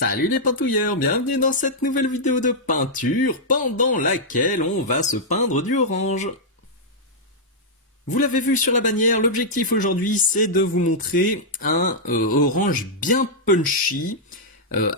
Salut les peintouilleurs, bienvenue dans cette nouvelle vidéo de peinture pendant laquelle on va se peindre du orange. Vous l'avez vu sur la bannière, l'objectif aujourd'hui c'est de vous montrer un orange bien punchy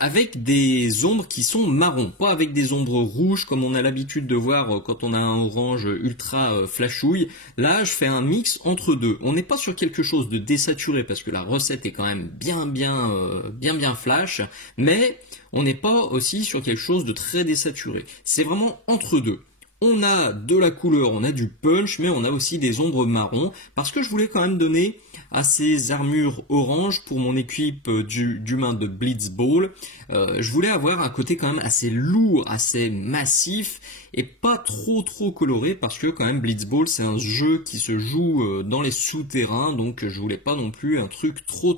avec des ombres qui sont marrons, pas avec des ombres rouges comme on a l'habitude de voir quand on a un orange ultra flashouille. Là je fais un mix entre deux. On n'est pas sur quelque chose de désaturé parce que la recette est quand même bien flash, mais on n'est pas aussi sur quelque chose de très désaturé. C'est vraiment entre deux. On a de la couleur, on a du punch, mais on a aussi des ombres marron, parce que je voulais quand même donner à ces armures orange pour mon équipe d'humains de Blitzball. Je voulais avoir un côté quand même assez lourd, assez massif, et pas trop coloré, parce que quand même Blitzball c'est un jeu qui se joue dans les souterrains, donc je voulais pas non plus un truc trop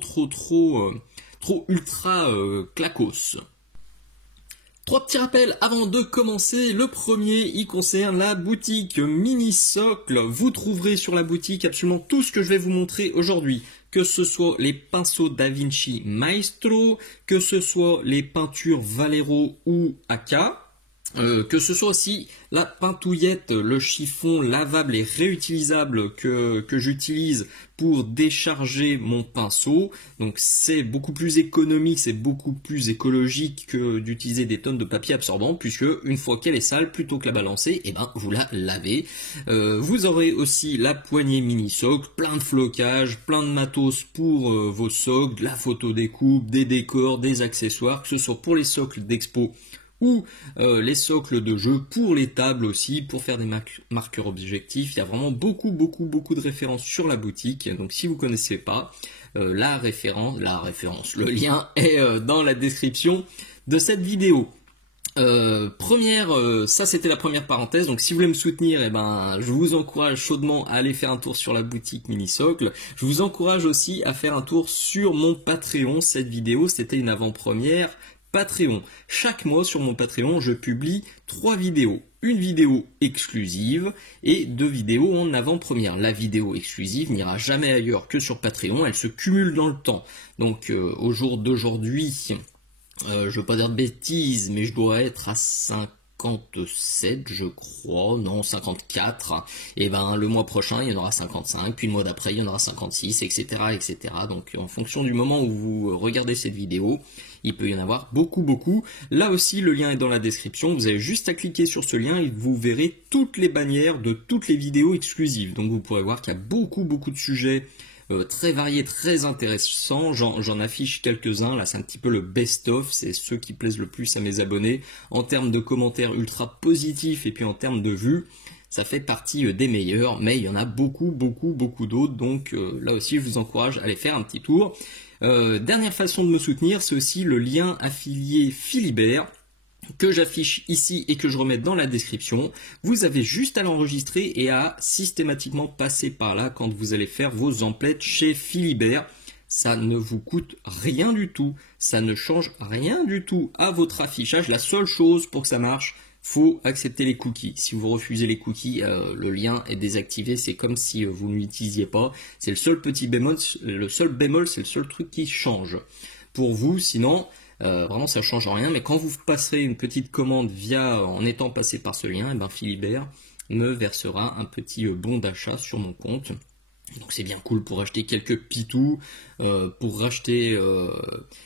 ultra clacos. Trois petits rappels avant de commencer. Le premier, il concerne la boutique Mini Socle. Vous trouverez sur la boutique absolument tout ce que je vais vous montrer aujourd'hui. Que ce soit les pinceaux Da Vinci Maestro, que ce soit les peintures Vallejo ou Aka. Que ce soit aussi la peintouillette, le chiffon lavable et réutilisable que j'utilise pour décharger mon pinceau. Donc c'est beaucoup plus économique, c'est beaucoup plus écologique que d'utiliser des tonnes de papier absorbant, puisque une fois qu'elle est sale, plutôt que la balancer, et ben vous la lavez. Vous aurez aussi la poignée mini socle, plein de flocages, plein de matos pour vos socles, de la photo découpe, des décors, des accessoires, que ce soit pour les socles d'expo ou les socles de jeu, pour les tables aussi, pour faire des marqueurs objectifs. Il y a vraiment beaucoup de références sur la boutique, donc si vous ne connaissez pas, le lien est dans la description de cette vidéo. Ça c'était la première parenthèse, donc si vous voulez me soutenir, je vous encourage chaudement à aller faire un tour sur la boutique Mini Socle. Je vous encourage aussi à faire un tour sur mon Patreon. Cette vidéo c'était une avant-première Patreon. Chaque mois sur mon Patreon, je publie 3 vidéos. Une vidéo exclusive et 2 vidéos en avant-première. La vidéo exclusive n'ira jamais ailleurs que sur Patreon, elle se cumule dans le temps. Donc au jour d'aujourd'hui, je ne veux pas dire de bêtises, mais je dois être à 57, je crois, non 54, et le mois prochain il y en aura 55, puis le mois d'après il y en aura 56, etc. Donc en fonction du moment où vous regardez cette vidéo, il peut y en avoir beaucoup. Là aussi le lien est dans la description, vous avez juste à cliquer sur ce lien et vous verrez toutes les bannières de toutes les vidéos exclusives. Donc vous pourrez voir qu'il y a beaucoup de sujets très variés, très intéressants. J'en affiche quelques-uns, là c'est un petit peu le best-of, c'est ceux qui plaisent le plus à mes abonnés, en termes de commentaires ultra positifs et puis en termes de vues, ça fait partie des meilleurs, mais il y en a beaucoup d'autres, donc là aussi je vous encourage à aller faire un petit tour. Dernière façon de me soutenir, c'est aussi le lien affilié Philibert, que j'affiche ici et que je remets dans la description. Vous avez juste à l'enregistrer et à systématiquement passer par là quand vous allez faire vos emplettes chez Philibert. Ça ne vous coûte rien du tout, ça ne change rien du tout à votre affichage. La seule chose pour que ça marche, faut accepter les cookies. Si vous refusez les cookies, le lien est désactivé, c'est comme si vous ne l'utilisiez pas. C'est le seul petit bémol, c'est le seul truc qui change pour vous, sinon vraiment ça change rien. Mais quand vous passerez une petite commande en étant passé par ce lien, Philibert me versera un petit bon d'achat sur mon compte. Donc c'est bien cool pour acheter quelques pitous, pour racheter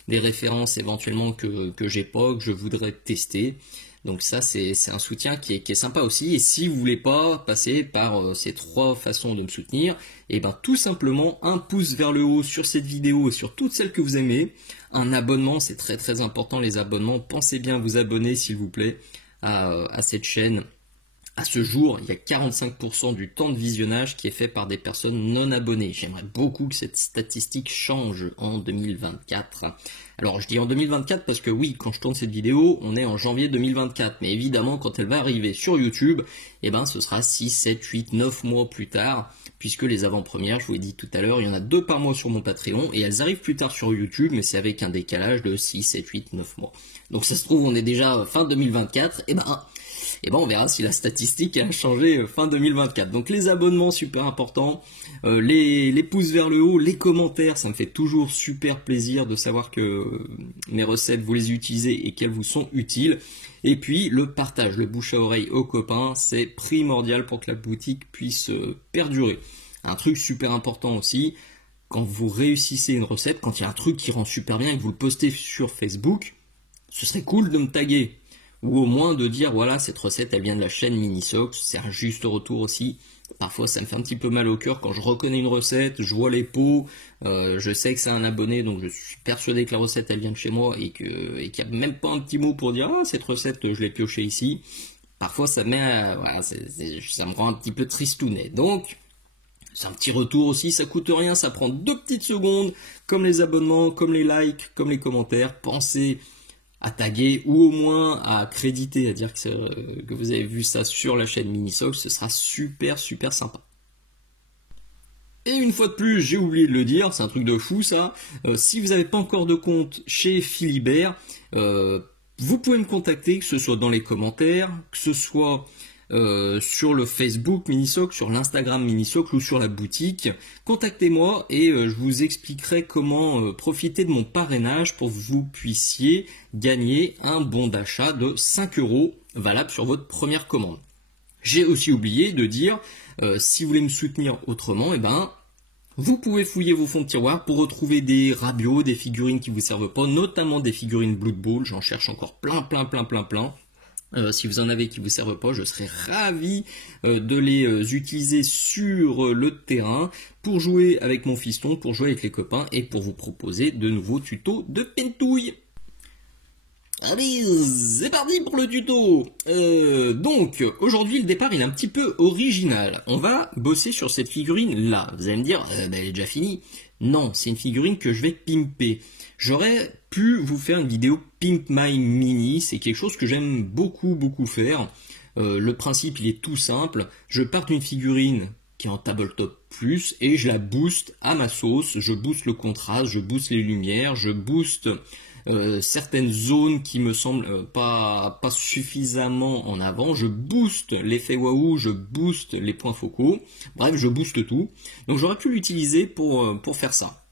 des références éventuellement que j'ai pas, que je voudrais tester. Donc ça c'est un soutien qui est sympa aussi. Et si vous voulez pas passer par ces 3 façons de me soutenir, tout simplement un pouce vers le haut sur cette vidéo et sur toutes celles que vous aimez. Un abonnement, c'est très important les abonnements. Pensez bien à vous abonner s'il vous plaît à cette chaîne. À ce jour, il y a 45% du temps de visionnage qui est fait par des personnes non abonnées. J'aimerais beaucoup que cette statistique change en 2024. Alors je dis en 2024 parce que oui, quand je tourne cette vidéo, on est en janvier 2024. Mais évidemment, quand elle va arriver sur YouTube, ce sera 6, 7, 8, 9 mois plus tard. Puisque les avant-premières, je vous l'ai dit tout à l'heure, il y en a 2 par mois sur mon Patreon. Et elles arrivent plus tard sur YouTube, mais c'est avec un décalage de 6, 7, 8, 9 mois. Donc ça se trouve, on est déjà fin 2024. et ben on verra si la statistique a changé fin 2024. Donc les abonnements, super important, les pouces vers le haut, les commentaires, ça me fait toujours super plaisir de savoir que mes recettes, vous les utilisez et qu'elles vous sont utiles. Et puis le partage, le bouche à oreille aux copains, c'est primordial pour que la boutique puisse perdurer. Un truc super important aussi, quand vous réussissez une recette, quand il y a un truc qui rend super bien et que vous le postez sur Facebook, ce serait cool de me taguer. Ou au moins de dire, voilà, cette recette, elle vient de la chaîne Minisox, c'est un juste retour aussi. Parfois, ça me fait un petit peu mal au cœur quand je reconnais une recette, je vois les pots, je sais que c'est un abonné, donc je suis persuadé que la recette, elle vient de chez moi et qu'il n'y a même pas un petit mot pour dire, ah, cette recette, je l'ai piochée ici. Parfois, ça me rend un petit peu tristounet. Donc, c'est un petit retour aussi, ça coûte rien, ça prend 2 petites secondes, comme les abonnements, comme les likes, comme les commentaires. Pensez à taguer ou au moins à créditer, à dire que vous avez vu ça sur la chaîne Minisox, ce sera super super sympa. Et une fois de plus, j'ai oublié de le dire, c'est un truc de fou ça, si vous n'avez pas encore de compte chez Philibert, vous pouvez me contacter, que ce soit dans les commentaires, que ce soit sur le Facebook Minisox, sur l'Instagram Minisox ou sur la boutique. Contactez-moi et je vous expliquerai comment profiter de mon parrainage pour que vous puissiez gagner un bon d'achat de 5 € valable sur votre première commande. J'ai aussi oublié de dire, si vous voulez me soutenir autrement, vous pouvez fouiller vos fonds de tiroir pour retrouver des rabios, des figurines qui ne vous servent pas, notamment des figurines Blood Bowl, j'en cherche encore plein. Si vous en avez qui ne vous servent pas, je serais ravi de les utiliser sur le terrain pour jouer avec mon fiston, pour jouer avec les copains et pour vous proposer de nouveaux tutos de pentouille. Allez, c'est parti pour le tuto. Donc, aujourd'hui, le départ, il est un petit peu original. On va bosser sur cette figurine-là. Vous allez me dire, elle est déjà finie. Non, c'est une figurine que je vais pimper. J'aurais pu vous faire une vidéo Pimp My Mini, c'est quelque chose que j'aime beaucoup faire. Le principe, il est tout simple. Je pars d'une figurine qui est en tabletop plus et je la booste à ma sauce. Je booste le contraste, je booste les lumières, je booste certaines zones qui me semblent pas suffisamment en avant, je booste l'effet waouh, je booste les points focaux, bref je booste tout. Donc j'aurais pu l'utiliser pour faire ça.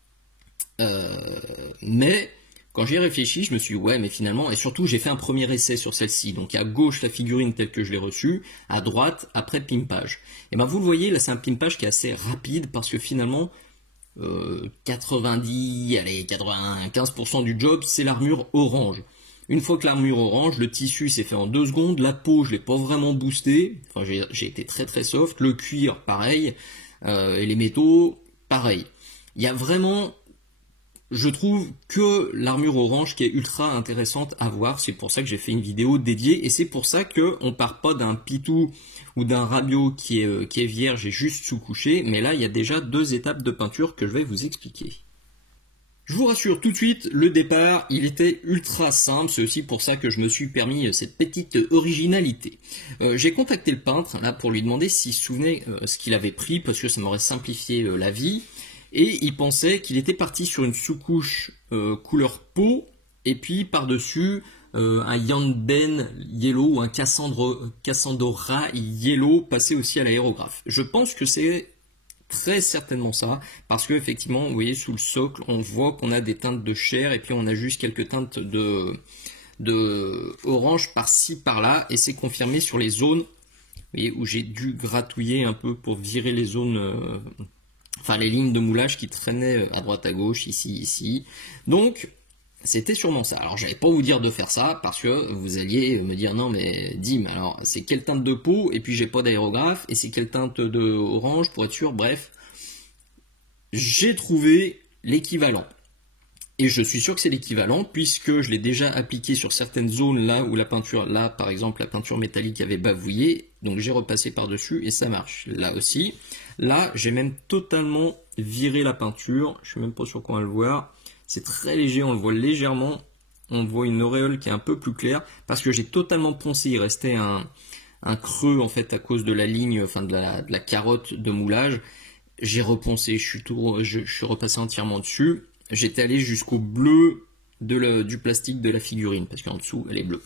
Mais quand j'y ai réfléchi, je me suis dit ouais mais finalement, et surtout j'ai fait un premier essai sur celle-ci, donc à gauche la figurine telle que je l'ai reçue, à droite après pimpage. Et vous le voyez là c'est un pimpage qui est assez rapide parce que finalement 95% du job, c'est l'armure orange. Une fois que l'armure orange, le tissu s'est fait en 2 secondes, la peau, je l'ai pas vraiment boosté, enfin j'ai été très soft, le cuir, pareil, et les métaux, pareil. Il y a vraiment, je trouve, que l'armure orange qui est ultra intéressante à voir, c'est pour ça que j'ai fait une vidéo dédiée, et c'est pour ça qu'on part pas d'un pitou ou d'un rabio qui est vierge et juste sous-couché, mais là il y a déjà 2 étapes de peinture que je vais vous expliquer. Je vous rassure tout de suite, le départ il était ultra simple, c'est aussi pour ça que je me suis permis cette petite originalité. J'ai contacté le peintre là pour lui demander s'il se souvenait ce qu'il avait pris, parce que ça m'aurait simplifié la vie, et il pensait qu'il était parti sur une sous-couche couleur peau, et puis par-dessus un Yanben Yellow ou un Cassandra Yellow passé aussi à l'aérographe. Je pense que c'est très certainement ça, parce que effectivement, vous voyez sous le socle, on voit qu'on a des teintes de chair et puis on a juste quelques teintes de orange par-ci par-là, et c'est confirmé sur les zones, vous voyez, où j'ai dû gratouiller un peu pour virer les zones, enfin les lignes de moulage qui traînaient à droite à gauche, ici. Donc c'était sûrement ça. Alors j'allais pas vous dire de faire ça parce que vous alliez me dire non mais Dim, alors c'est quelle teinte de peau et puis j'ai pas d'aérographe et c'est quelle teinte de orange pour être sûr. Bref, j'ai trouvé l'équivalent. Et je suis sûr que c'est l'équivalent puisque je l'ai déjà appliqué sur certaines zones là où la peinture, là par exemple la peinture métallique avait bavouillé, donc j'ai repassé par dessus et ça marche. Là aussi, là j'ai même totalement viré la peinture, je suis même pas sûr qu'on va le voir. C'est très léger, on le voit légèrement, on voit une auréole qui est un peu plus claire, parce que j'ai totalement poncé, il restait un creux en fait à cause de la ligne, enfin de la carotte de moulage. J'ai reponcé, je suis repassé entièrement dessus, j'étais allé jusqu'au bleu du plastique de la figurine, parce qu'en dessous elle est bleue.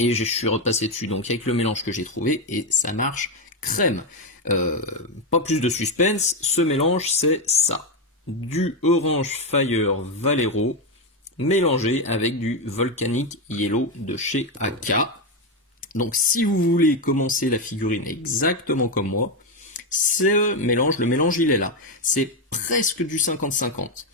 et je suis repassé dessus donc avec le mélange que j'ai trouvé et ça marche crème. Pas plus de suspense, ce mélange c'est ça. Du Orange Fire Valero mélangé avec du Volcanic Yellow de chez AK. Donc si vous voulez commencer la figurine exactement comme moi, ce mélange, le mélange il est là. C'est presque du 50-50.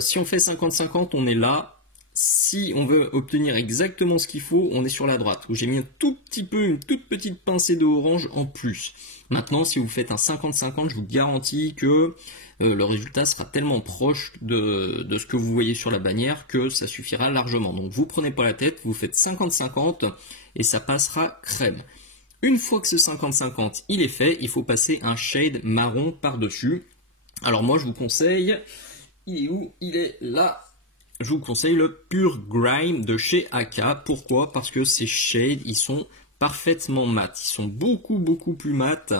Si on fait 50-50, on est là. Si on veut obtenir exactement ce qu'il faut, on est sur la droite, où j'ai mis un tout petit peu, une toute petite pincée de orange en plus. Maintenant, si vous faites un 50-50, je vous garantis que le résultat sera tellement proche de ce que vous voyez sur la bannière que ça suffira largement. Donc vous prenez pas la tête, vous faites 50-50 et ça passera crème. Une fois que ce 50-50 il est fait, il faut passer un shade marron par-dessus. Alors moi je vous conseille, il est où? Il est là. Je vous conseille le Pure Grime de chez AK. Pourquoi? Parce que ces shades, ils sont parfaitement mat. Ils sont beaucoup plus mat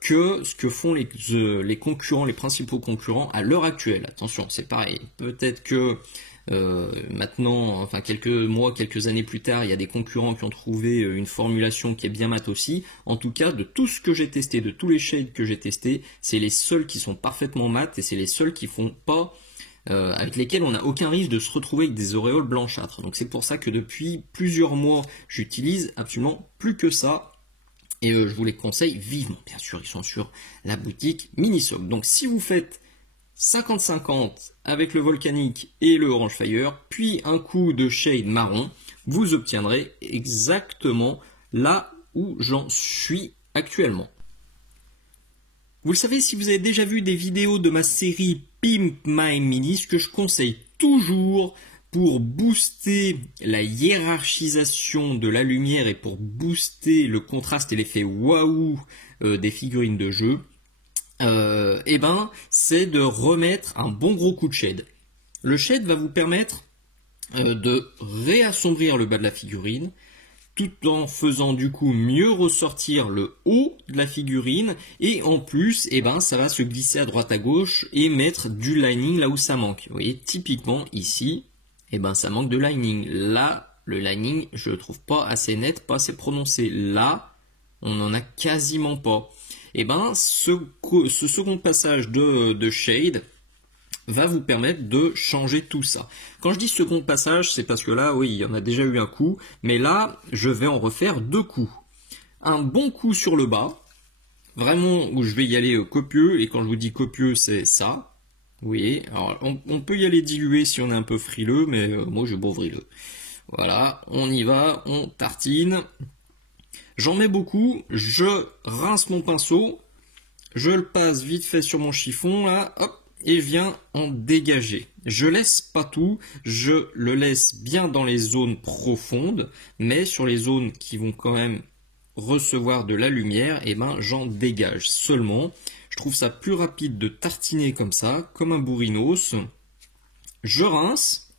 que ce que font les concurrents, les principaux concurrents à l'heure actuelle. Attention, c'est pareil. Peut-être que maintenant, enfin quelques mois, quelques années plus tard, il y a des concurrents qui ont trouvé une formulation qui est bien mat aussi. En tout cas, de tout ce que j'ai testé, de tous les shades que j'ai testés, c'est les seuls qui sont parfaitement mat et c'est les seuls qui font pas... avec lesquels on n'a aucun risque de se retrouver avec des auréoles blanchâtres. Donc c'est pour ça que depuis plusieurs mois, j'utilise absolument plus que ça. Et je vous les conseille vivement. Bien sûr, ils sont sur la boutique Minisoc. Donc si vous faites 50-50 avec le Volcanic et le Orange Fire, puis un coup de shade marron, vous obtiendrez exactement là où j'en suis actuellement. Vous le savez, si vous avez déjà vu des vidéos de ma série Pimp My Mini, ce que je conseille toujours pour booster la hiérarchisation de la lumière et pour booster le contraste et l'effet waouh des figurines de jeu, c'est de remettre un bon gros coup de shade. Le shade va vous permettre de réassombrir le bas de la figurine, tout en faisant du coup mieux ressortir le haut de la figurine et en plus ça va se glisser à droite à gauche et mettre du lining là où ça manque. Vous voyez typiquement ici ça manque de lining. Là le lining je le trouve pas assez net, pas assez prononcé. Là on n'en a quasiment pas. Ce second passage de shade va vous permettre de changer tout ça. Quand je dis second passage, c'est parce que là, oui, il y en a déjà eu un coup, mais là, je vais en refaire deux coups. Un bon coup sur le bas, vraiment où je vais y aller copieux, et quand je vous dis copieux, c'est ça. Vous voyez, alors on peut y aller dilué si on est un peu frileux, mais moi je suis beau frileux. Voilà, on y va, on tartine. J'en mets beaucoup, je rince mon pinceau, je le passe vite fait sur mon chiffon, là, hop, et je viens en dégager. Je laisse pas tout, je le laisse bien dans les zones profondes, mais sur les zones qui vont quand même recevoir de la lumière, j'en dégage seulement. Je trouve ça plus rapide de tartiner comme ça, comme un bourrinos. Je rince,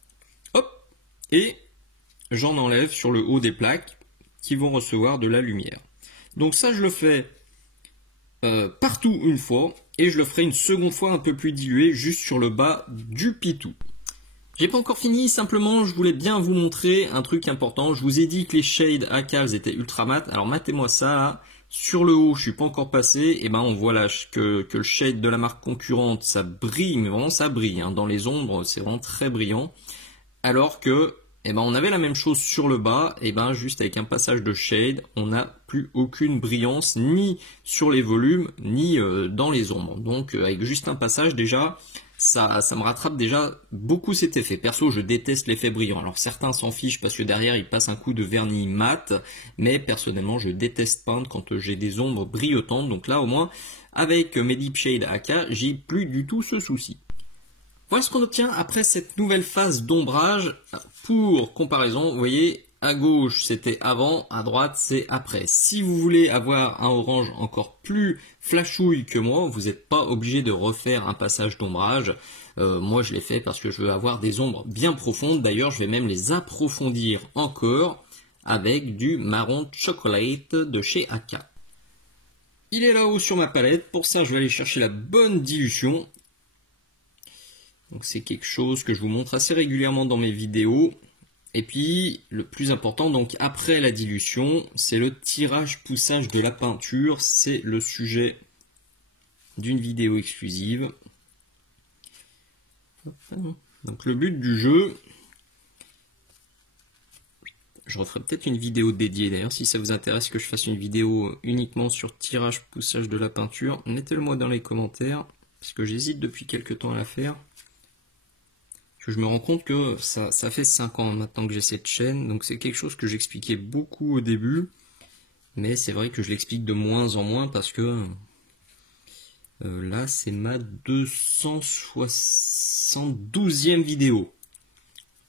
hop, et j'en enlève sur le haut des plaques qui vont recevoir de la lumière. Donc ça, je le fais partout une fois, et je le ferai une seconde fois un peu plus dilué, juste sur le bas du pitou. J'ai pas encore fini, simplement je voulais bien vous montrer un truc important. Je vous ai dit que les shades AK étaient ultra mat, alors matez-moi ça là. Sur le haut, je suis pas encore passé, et on voit là que le shade de la marque concurrente, ça brille, mais vraiment ça brille, hein. Dans les ombres, c'est vraiment très brillant. Alors que on avait la même chose sur le bas, juste avec un passage de shade, on n'a plus aucune brillance, ni sur les volumes, ni dans les ombres. Donc avec juste un passage déjà, ça me rattrape déjà beaucoup cet effet. Perso, je déteste l'effet brillant. Alors certains s'en fichent parce que derrière ils passent un coup de vernis mat, mais personnellement je déteste peindre quand j'ai des ombres brillantes. Donc là au moins, avec mes Deep Shade AK, j'ai plus du tout ce souci. Voilà ce qu'on obtient après cette nouvelle phase d'ombrage. Pour comparaison, vous voyez, à gauche c'était avant, à droite c'est après. Si vous voulez avoir un orange encore plus flashouille que moi, vous n'êtes pas obligé de refaire un passage d'ombrage. Moi je l'ai fait parce que je veux avoir des ombres bien profondes. D'ailleurs je vais même les approfondir encore avec du marron chocolate de chez AK. Il est là-haut sur ma palette, pour ça je vais aller chercher la bonne dilution. Donc c'est quelque chose que je vous montre assez régulièrement dans mes vidéos. Et puis, le plus important, donc après la dilution, c'est le tirage-poussage de la peinture. C'est le sujet d'une vidéo exclusive. Donc le but du jeu, je referai peut-être une vidéo dédiée d'ailleurs, si ça vous intéresse que je fasse une vidéo uniquement sur tirage-poussage de la peinture, mettez-le moi dans les commentaires, parce que j'hésite depuis quelques temps à la faire. Je me rends compte que ça fait 5 ans maintenant que j'ai cette chaîne, donc c'est quelque chose que j'expliquais beaucoup au début, mais c'est vrai que je l'explique de moins en moins parce que là c'est ma 272e vidéo.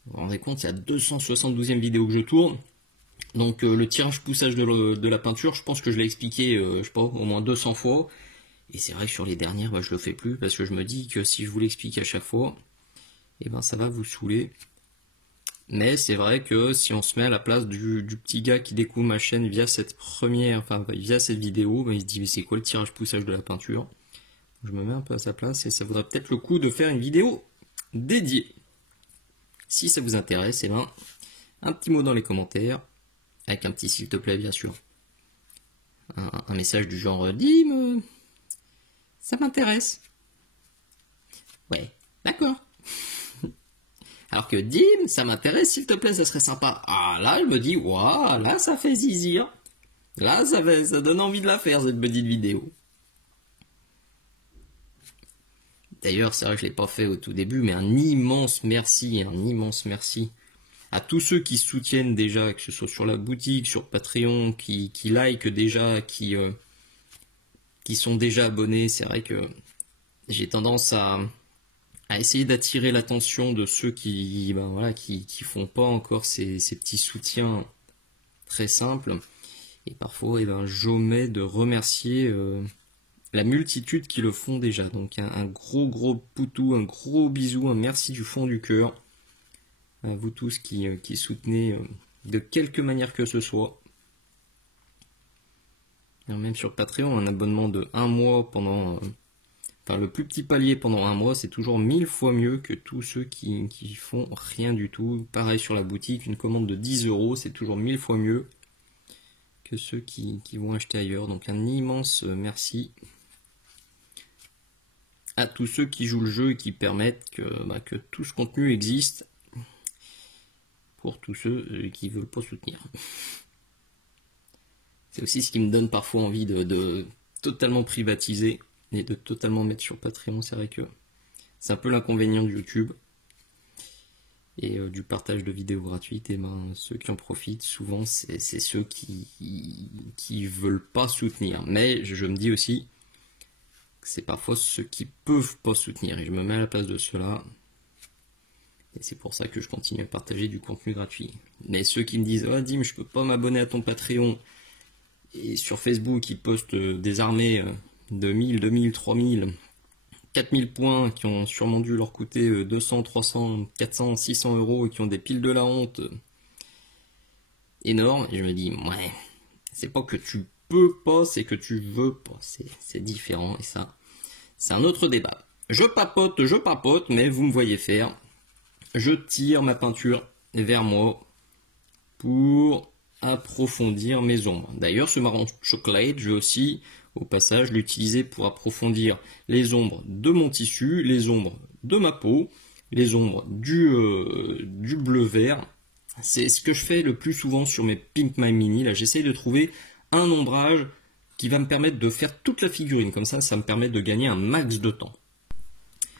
Vous vous rendez compte, il y a 272e vidéo que je tourne, donc le tirage-poussage de la peinture, je pense que je l'ai expliqué, je sais pas, au moins 200 fois, et c'est vrai que sur les dernières, je le fais plus, parce que je me dis que si je vous l'explique à chaque fois, et ben ça va vous saouler. Mais c'est vrai que si on se met à la place du petit gars qui découvre ma chaîne via cette via cette vidéo, ben il se dit mais c'est quoi le tirage-poussage de la peinture? Je me mets un peu à sa place et ça vaudrait peut-être le coup de faire une vidéo dédiée. Si ça vous intéresse, et ben un petit mot dans les commentaires, avec un petit s'il te plaît bien sûr. Un message du genre Dim, ça m'intéresse. Ouais, d'accord. Alors que Dim, ça m'intéresse, s'il te plaît, ça serait sympa. Ah là, je me dis, waouh, là, ça fait zizir. Là, ça donne envie de la faire, cette petite vidéo. D'ailleurs, c'est vrai que je ne l'ai pas fait au tout début, mais un immense merci à tous ceux qui soutiennent déjà, que ce soit sur la boutique, sur Patreon, qui likent déjà, qui sont déjà abonnés. C'est vrai que j'ai tendance à essayer d'attirer l'attention de ceux qui font pas encore ces petits soutiens très simples. Et parfois, j'omets de remercier la multitude qui le font déjà. Donc un gros poutou, un gros bisou, un merci du fond du cœur à vous tous qui soutenez de quelque manière que ce soit. Et même sur Patreon, un abonnement de 1 mois pendant... le plus petit palier pendant 1 mois, c'est toujours 1000 fois mieux que tous ceux qui font rien du tout. Pareil sur la boutique, une commande de 10 €, c'est toujours 1000 fois mieux que ceux qui vont acheter ailleurs. Donc un immense merci à tous ceux qui jouent le jeu et qui permettent que tout ce contenu existe pour tous ceux qui ne veulent pas soutenir. C'est aussi ce qui me donne parfois envie de totalement privatiser et de totalement mettre sur Patreon. C'est vrai que c'est un peu l'inconvénient de YouTube et du partage de vidéos gratuites. Et ceux qui en profitent souvent, c'est ceux qui veulent pas soutenir. Mais je me dis aussi que c'est parfois ceux qui peuvent pas soutenir, et je me mets à la place de ceux-là. Et c'est pour ça que je continue à partager du contenu gratuit. Mais ceux qui me disent « Ah Dim, je peux pas m'abonner à ton Patreon », et sur Facebook ils postent des armées de 1000, 2000, 3000, 4000 points qui ont sûrement dû leur coûter 200, 300, 400, 600 € et qui ont des piles de la honte énormes. Et je me dis, ouais, c'est pas que tu peux pas, c'est que tu veux pas. C'est différent et ça, c'est un autre débat. Je papote, mais vous me voyez faire. Je tire ma peinture vers moi pour approfondir mes ombres. D'ailleurs, ce marron chocolat, je vais aussi, au passage, l'utiliser pour approfondir les ombres de mon tissu, les ombres de ma peau, les ombres du bleu-vert. C'est ce que je fais le plus souvent sur mes Pimp My Mini. Là, j'essaye de trouver un ombrage qui va me permettre de faire toute la figurine. Comme ça me permet de gagner un max de temps.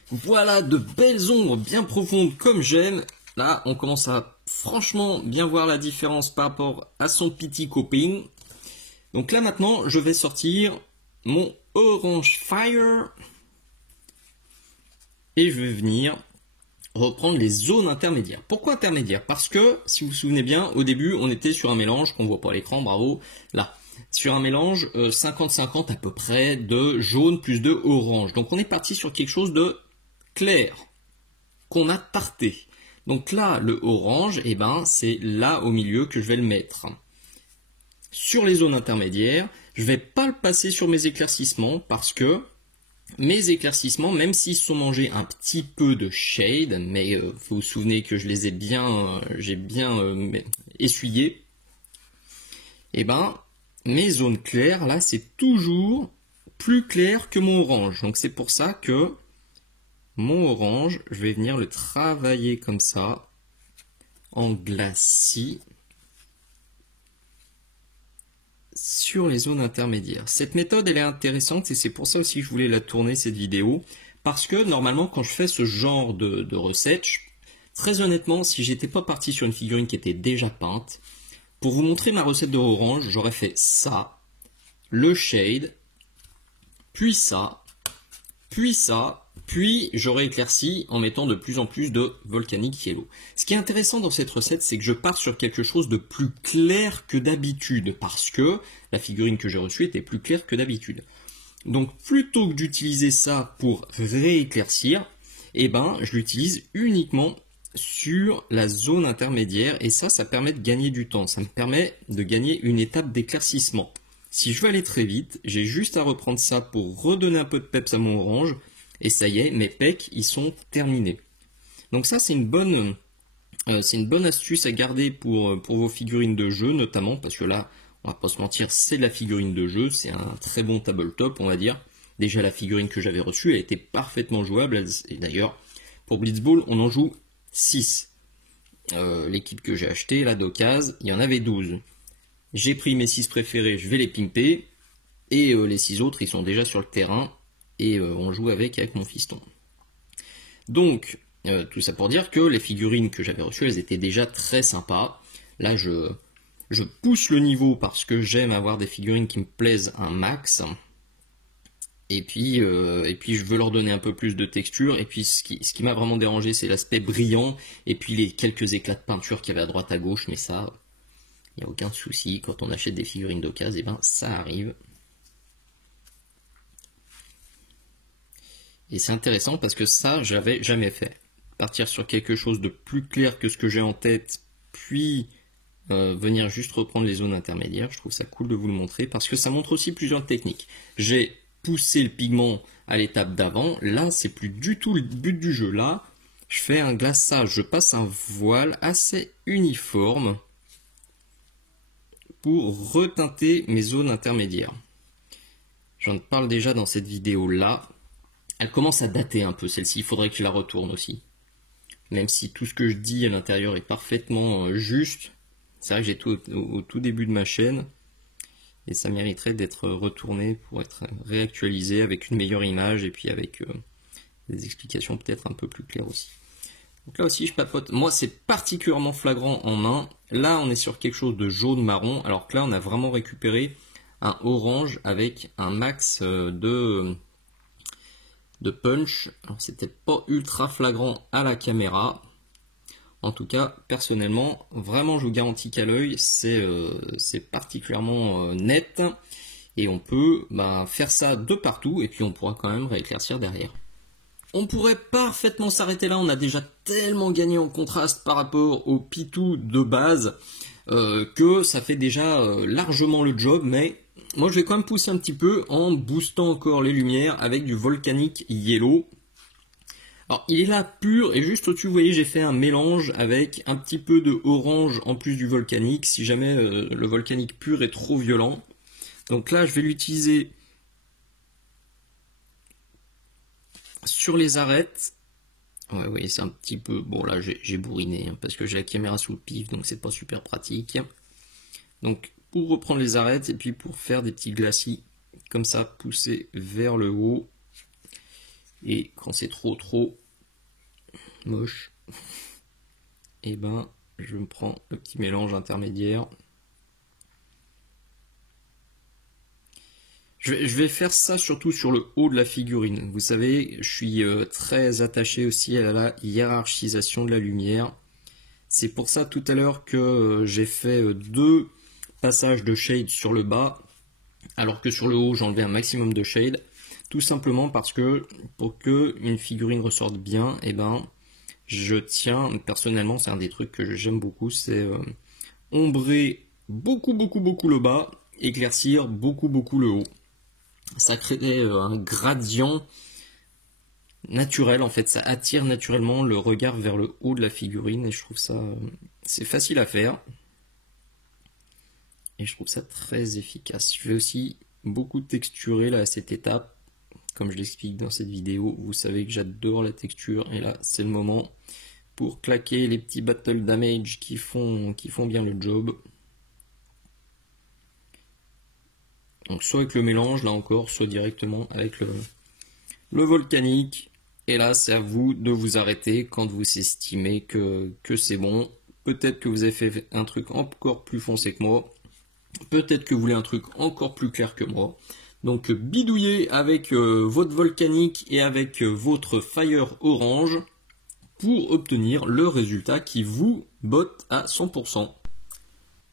Voilà de belles ombres bien profondes comme j'aime. Là, on commence à franchement bien voir la différence par rapport à son petit copain. Donc là maintenant, je vais sortir mon Orange Fire et je vais venir reprendre les zones intermédiaires. Pourquoi intermédiaires? Parce que, si vous vous souvenez bien, au début, on était sur un mélange qu'on voit pas à l'écran, bravo, là, sur un mélange 50-50 à peu près de jaune plus de orange. Donc on est parti sur quelque chose de clair qu'on a tarté. Donc là, le orange, c'est là au milieu que je vais le mettre. Sur les zones intermédiaires, je ne vais pas le passer sur mes éclaircissements parce que Mes éclaircissements, même s'ils sont mangés un petit peu de shade, mais vous vous souvenez que je les ai bien, j'ai bien essuyés, et ben mes zones claires là c'est toujours plus clair que mon orange. Donc c'est pour ça que mon orange, je vais venir le travailler comme ça, en glacis, sur les zones intermédiaires. Cette méthode elle est intéressante et c'est pour ça aussi que je voulais la tourner cette vidéo, parce que normalement quand je fais ce genre de recette, très honnêtement si j'étais pas parti sur une figurine qui était déjà peinte, pour vous montrer ma recette de orange, j'aurais fait ça, le shade, puis ça, puis j'aurais éclairci en mettant de plus en plus de volcanic yellow. Ce qui est intéressant dans cette recette, c'est que je pars sur quelque chose de plus clair que d'habitude, parce que la figurine que j'ai reçue était plus claire que d'habitude. Donc plutôt que d'utiliser ça pour rééclaircir, eh ben, je l'utilise uniquement sur la zone intermédiaire, et ça permet de gagner du temps, ça me permet de gagner une étape d'éclaircissement. Si je veux aller très vite, j'ai juste à reprendre ça pour redonner un peu de peps à mon orange, et ça y est, mes pecs, ils sont terminés. Donc ça, c'est une bonne astuce à garder pour vos figurines de jeu, notamment, parce que là, on va pas se mentir, c'est de la figurine de jeu, c'est un très bon tabletop, on va dire. Déjà, la figurine que j'avais reçue, elle était parfaitement jouable, et d'ailleurs, pour Blitzball, on en joue 6. L'équipe que j'ai achetée, là, d'occasion, il y en avait 12. J'ai pris mes 6 préférés, je vais les pimper, et les 6 autres, ils sont déjà sur le terrain, et on joue avec mon fiston. Donc, tout ça pour dire que les figurines que j'avais reçues, elles étaient déjà très sympas. Là, je pousse le niveau parce que j'aime avoir des figurines qui me plaisent un max. Et puis je veux leur donner un peu plus de texture. Et puis, ce qui m'a vraiment dérangé, c'est l'aspect brillant, et puis les quelques éclats de peinture qu'il y avait à droite à gauche, mais ça... il n'y a aucun souci, quand on achète des figurines d'occasion, et ben ça arrive. Et c'est intéressant parce que ça, j'avais jamais fait. Partir sur quelque chose de plus clair que ce que j'ai en tête, puis venir juste reprendre les zones intermédiaires, je trouve ça cool de vous le montrer, parce que ça montre aussi plusieurs techniques. J'ai poussé le pigment à l'étape d'avant, là c'est plus du tout le but du jeu. Là, je fais un glaçage, je passe un voile assez uniforme, pour reteinter mes zones intermédiaires. J'en parle déjà dans cette vidéo là. Elle commence à dater un peu celle-ci, il faudrait que je la retourne aussi. Même si tout ce que je dis à l'intérieur est parfaitement juste, c'est vrai que j'ai tout au tout début de ma chaîne, et ça mériterait d'être retourné pour être réactualisé avec une meilleure image, et puis avec des explications peut-être un peu plus claires aussi. Donc là aussi je papote, moi c'est particulièrement flagrant en main, là on est sur quelque chose de jaune-marron, alors que là on a vraiment récupéré un orange avec un max de punch. Alors c'était pas ultra flagrant à la caméra, en tout cas personnellement, vraiment je vous garantis qu'à l'œil c'est particulièrement net, et on peut faire ça de partout, et puis on pourra quand même rééclaircir derrière. On pourrait parfaitement s'arrêter là, on a déjà tellement gagné en contraste par rapport au pitou de base que ça fait déjà largement le job, mais moi je vais quand même pousser un petit peu en boostant encore les lumières avec du volcanic yellow. Alors il est là pur, et juste au-dessus vous voyez j'ai fait un mélange avec un petit peu de orange en plus du volcanique, si jamais le volcanique pur est trop violent. Donc là je vais l'utiliser sur les arêtes. Ouais, oui, c'est un petit peu... Bon, là, j'ai bourriné, hein, parce que j'ai la caméra sous le pif, donc c'est pas super pratique. Donc, pour reprendre les arêtes, et puis pour faire des petits glacis, comme ça, pousser vers le haut. Et quand c'est trop moche, et ben, je me prends le petit mélange intermédiaire. Je vais faire ça surtout sur le haut de la figurine. Vous savez, je suis très attaché aussi à la hiérarchisation de la lumière. C'est pour ça tout à l'heure que j'ai fait 2 passages de shade sur le bas, alors que sur le haut j'ai enlevé un maximum de shade. Tout simplement parce que pour que une figurine ressorte bien, et ben, je tiens, personnellement c'est un des trucs que j'aime beaucoup, c'est ombrer beaucoup le bas, éclaircir beaucoup le haut. ça crée un gradient naturel en fait, ça attire naturellement le regard vers le haut de la figurine et je trouve ça c'est facile à faire et je trouve ça très efficace. Je vais aussi beaucoup texturer là à cette étape, comme je l'explique dans cette vidéo. Vous savez que j'adore la texture et là c'est le moment pour claquer les petits battle damage qui font bien le job. Donc soit avec le mélange là encore, soit directement avec le volcanique. Et là, c'est à vous de vous arrêter quand vous estimez que c'est bon. Peut-être que vous avez fait un truc encore plus foncé que moi. Peut-être que vous voulez un truc encore plus clair que moi. Donc bidouillez avec votre volcanique et avec votre fire orange pour obtenir le résultat qui vous botte à 100%.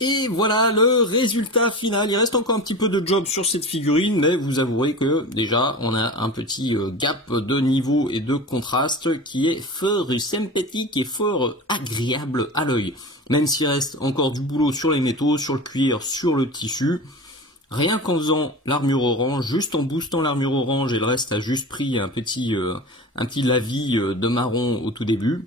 Et voilà le résultat final. Il reste encore un petit peu de job sur cette figurine, mais vous avouerez que déjà on a un petit gap de niveau et de contraste qui est fort sympathique et fort agréable à l'œil. Même s'il reste encore du boulot sur les métaux, sur le cuir, sur le tissu, rien qu'en faisant l'armure orange, juste en boostant l'armure orange et le reste a juste pris un petit lavis de marron au tout début,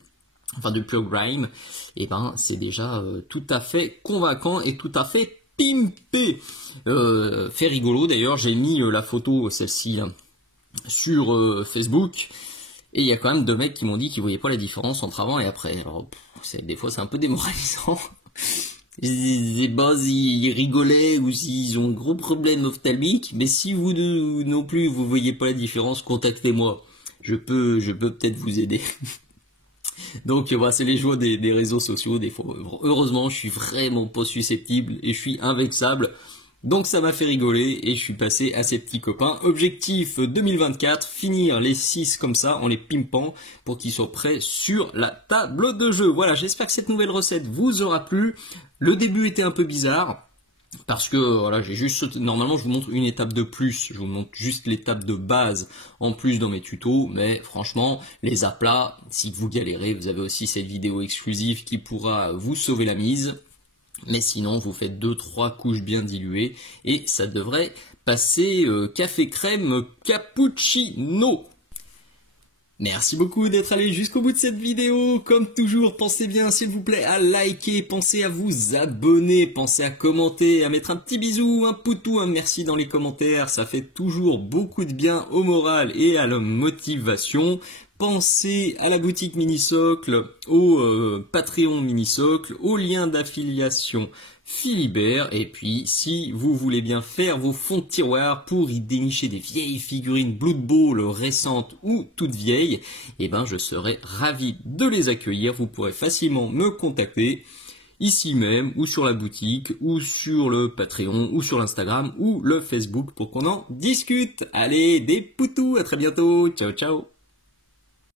enfin de pure grime, et ben c'est déjà tout à fait convaincant et tout à fait pimpé. Fait rigolo d'ailleurs, j'ai mis la photo, celle-ci, sur Facebook, et il y a quand même deux mecs qui m'ont dit qu'ils voyaient pas la différence entre avant et après. Alors des fois c'est un peu démoralisant. Ils rigolaient ou s'ils ont un gros problème ophtalmique, mais si vous non plus vous voyez pas la différence, contactez-moi. Je peux peut-être vous aider. Donc voilà, c'est les joies des réseaux sociaux. Des fois, heureusement, je suis vraiment pas susceptible et je suis invexable. Donc ça m'a fait rigoler et je suis passé à ces petits copains. Objectif 2024, finir les 6 comme ça en les pimpant pour qu'ils soient prêts sur la table de jeu. Voilà, j'espère que cette nouvelle recette vous aura plu. Le début était un peu bizarre. Parce que voilà, j'ai juste normalement je vous montre une étape de plus, je vous montre juste l'étape de base en plus dans mes tutos, mais franchement les aplats, si vous galérez, vous avez aussi cette vidéo exclusive qui pourra vous sauver la mise. Mais sinon vous faites 2-3 couches bien diluées et ça devrait passer café crème cappuccino. Merci beaucoup d'être allé jusqu'au bout de cette vidéo. Comme toujours, pensez bien, s'il vous plaît, à liker, pensez à vous abonner, pensez à commenter, à mettre un petit bisou, un poutou, un merci dans les commentaires. Ça fait toujours beaucoup de bien au moral et à la motivation. Pensez à la boutique Minisocle, au Patreon Minisocle, au lien d'affiliation Philibert, et puis si vous voulez bien faire vos fonds de tiroir pour y dénicher des vieilles figurines Blood Bowl récentes ou toutes vieilles, eh ben je serai ravi de les accueillir. Vous pourrez facilement me contacter ici même, ou sur la boutique, ou sur le Patreon, ou sur l'Instagram, ou le Facebook pour qu'on en discute. Allez, des poutous, à très bientôt, ciao ciao.